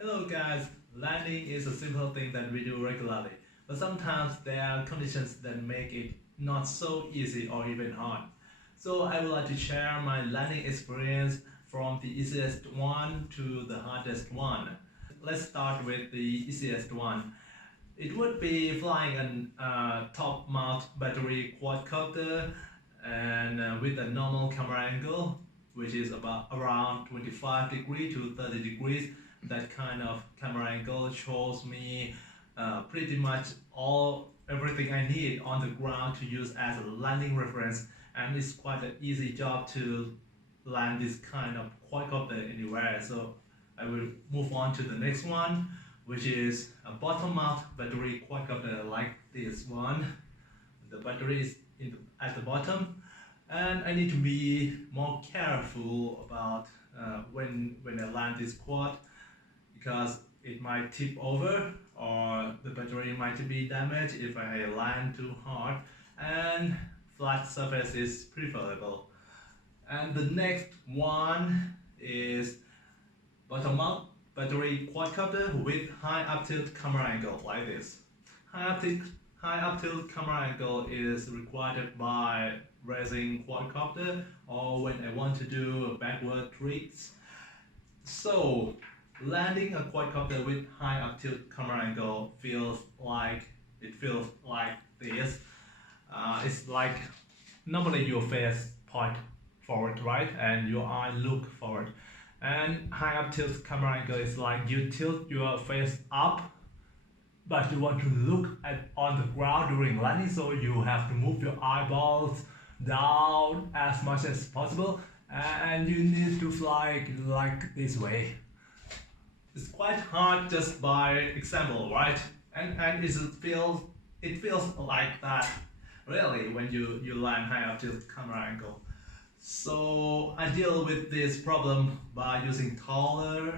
Hello guys, landing is a simple thing that we do regularly, but sometimes there are conditions that make it not so easy or even hard. So I would like to share my landing experience from the easiest one to the hardest one. Let's start with the easiest one. It would be flying an top mount battery quadcopter and with a normal camera angle, which is about around 25 degrees to 30 degrees. That kind of camera angle shows me pretty much everything I need on the ground to use as a landing reference, and it's quite an easy job to land this kind of quadcopter anywhere. So I will move on to the next one, which is a bottom mount battery quadcopter like this one. The battery is at the bottom, and I need to be more careful about when I land this quad, because it might tip over or the battery might be damaged if I land too hard, and flat surface is preferable. And the next one is bottom mount battery quadcopter with high up tilt camera angle like this. High up tilt camera angle is required by racing quadcopter or when I want to do backward tricks. So landing a quadcopter with high up tilt camera angle feels like this. It's like normally your face point forward, right, and your eye look forward. And high up tilt camera angle is like you tilt your face up, but you want to look on the ground during landing, so you have to move your eyeballs down as much as possible, and you need to fly like this way. It's quite hard just by example, right? And it feels like that really when you land high up tilt camera angle. So I deal with this problem by using taller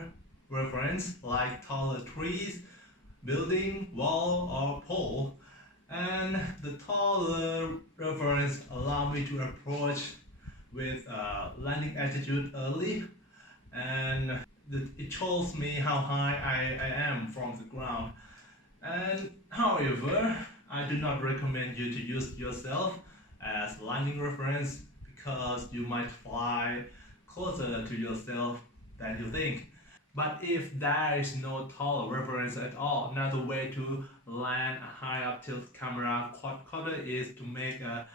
reference like taller trees, building, wall or pole, and the taller reference allow me to approach with landing altitude early, and it shows me how high I am from the ground. And however, I do not recommend you to use yourself as landing reference, because you might fly closer to yourself than you think. But if there is no tall reference at all, another way to land a high up tilt camera quadcopter is to make a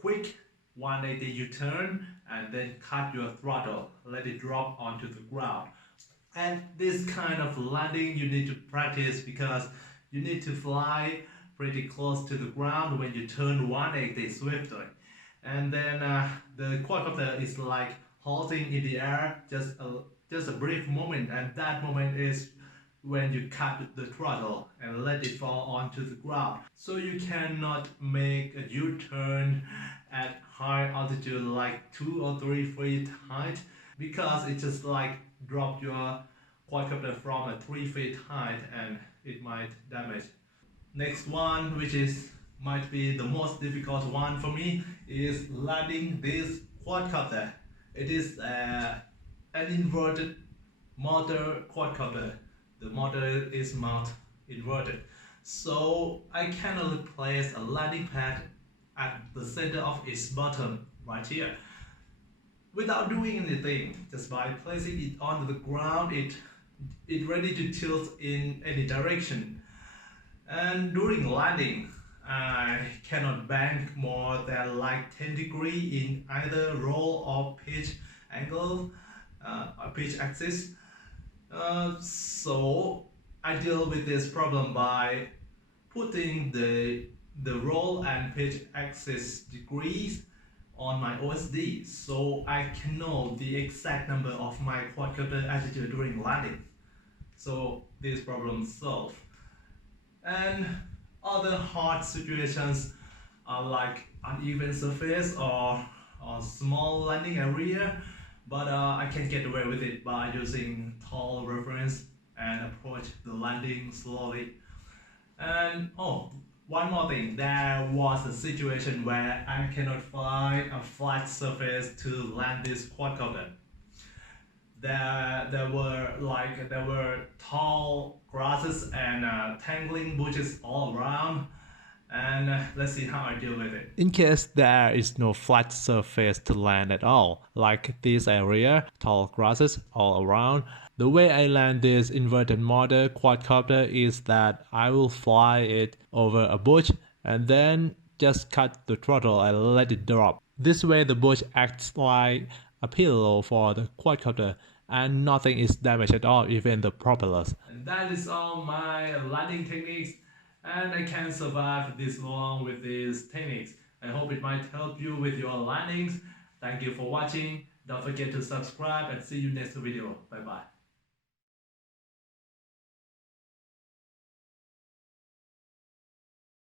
quick 180 U-turn and then cut your throttle, let it drop onto the ground. And this kind of landing you need to practice, because you need to fly pretty close to the ground when you turn 180 swiftly. And then the quadcopter is like halting in the air just a brief moment, and that moment is when you cut the throttle and let it fall onto the ground. So you cannot make a U-turn at high altitude like 2 or 3 feet height, because it just like drop your quadcopter from a 3 feet height and it might damage. Next one, which might be the most difficult one for me, is landing this quadcopter. It is an inverted motor quadcopter. The motor is mount inverted, so I cannot place a landing pad at the center of its bottom right here without doing anything. Just by placing it on the ground, it ready to tilt in any direction. And during landing, I cannot bank more than like 10 degrees in either roll or pitch angle or pitch axis. So I deal with this problem by putting the roll and pitch axis degrees on my OSD, so I can know the exact number of my quadcopter altitude during landing. So this problem solved. And other hard situations are like uneven surface or small landing area, but I can get away with it by using tall reference and approach the landing slowly. And one more thing, there was a situation where I cannot find a flat surface to land this quadcopter. there were tall grasses and tangling bushes all around. And let's see how I deal with it. In case there is no flat surface to land at all, like this area, tall grasses all around, the way I land this inverted motor quadcopter is that I will fly it over a bush and then just cut the throttle and let it drop. This way the bush acts like a pillow for the quadcopter and nothing is damaged at all, even the propellers. And that is all my landing techniques, and I can survive this long with these techniques. I hope it might help you with your landings. Thank you for watching. Don't forget to subscribe and see you next video. Bye bye.